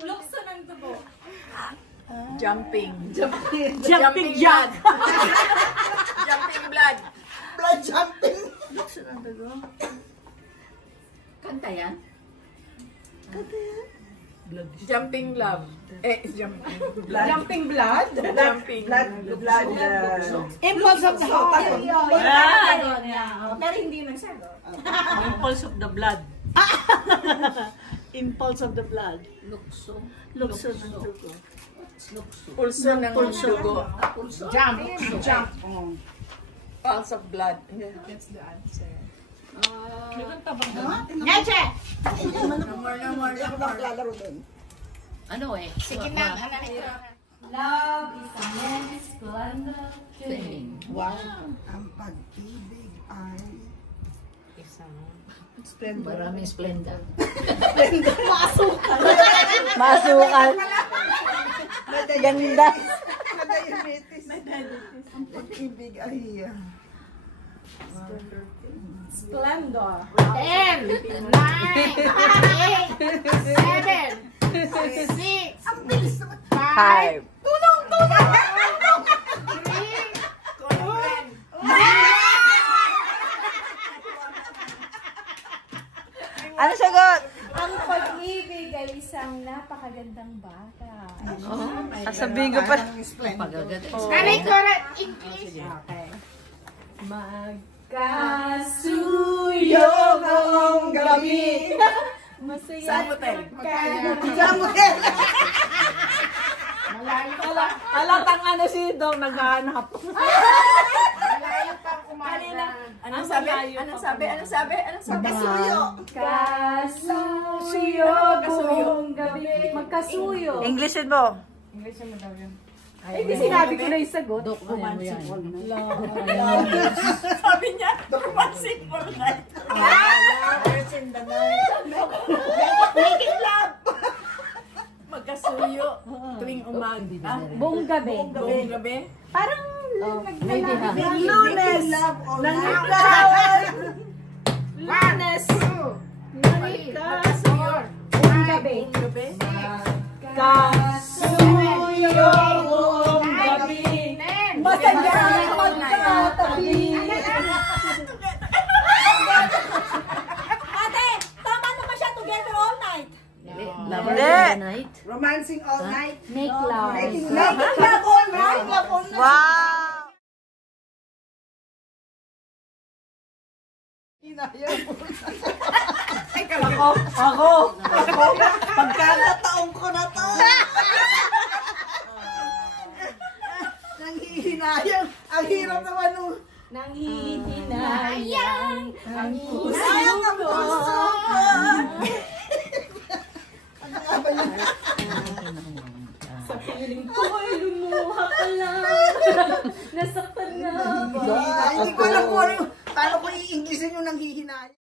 Lukso ng dugo. Jumping. Jumping blood. Jumping blood. Blood jumping. Lukso ng dugo. Kanta yan? Jumping love. Jumping blood. Jumping blood? Jumping. Blood. Impulse of the heart. Pero hindi yun nagsagot. Impulse of the blood. Impulse of the blood. Lukso. Lukso ng dugo. Pulso ng dugo. Jump. Pulse of blood. That's the answer. Neche! No more. Ako lang lalaro doon. Ano eh? Sige na. Love is a many splendid thing. Wow. Ang pag-ibig ay Maraming splendor. Masukan. Ganda. Diabetes. Ang pag-ibig ay Splendor. 10, 9, 8, 7, 6, ang bilis naman. 5. Tulong! Ano sagot? Ang pag-ibig ay isang napakagandang bata. Sasabihin ko pa. Nanay correct English. Okay. Magkasuyog ang gabi. Masaya Sa motel. Alatang ano si Dong naghahanap. Malayo pang umaga. Anong sabi? Magkasuyo. Kasuyo buong gabi. Magkasuyo. Englishin mo. Ay, di sinabi ko na yung sagot. Romantic all Sabi niya, romantic all night. Lovers in the night. Making love. Magkasuyo tuwing umaga. Buong gabi. Buong gabi. Parang naglalaki. Lunes. Lunes. Magkasuyo. Buong gabi. Buong gabi. Kasuyo buong gabi. Masaya magkatabi. Ate, tama naman siya together all night. Hindi. Romancing all night. Make love. Making love all night. Wow. Ako. Pagkakataon ko na to. Nanghihinayang. Ang hirap naman nung Nanghihinayang ang puso sayang ang puso ko. Ano nga ba yun? Sa piling ko'y lumuha ka lang. Nasaktan na ba? Hindi ko alam kung ano. Paano ko i-Englishin yung nanghihinayang.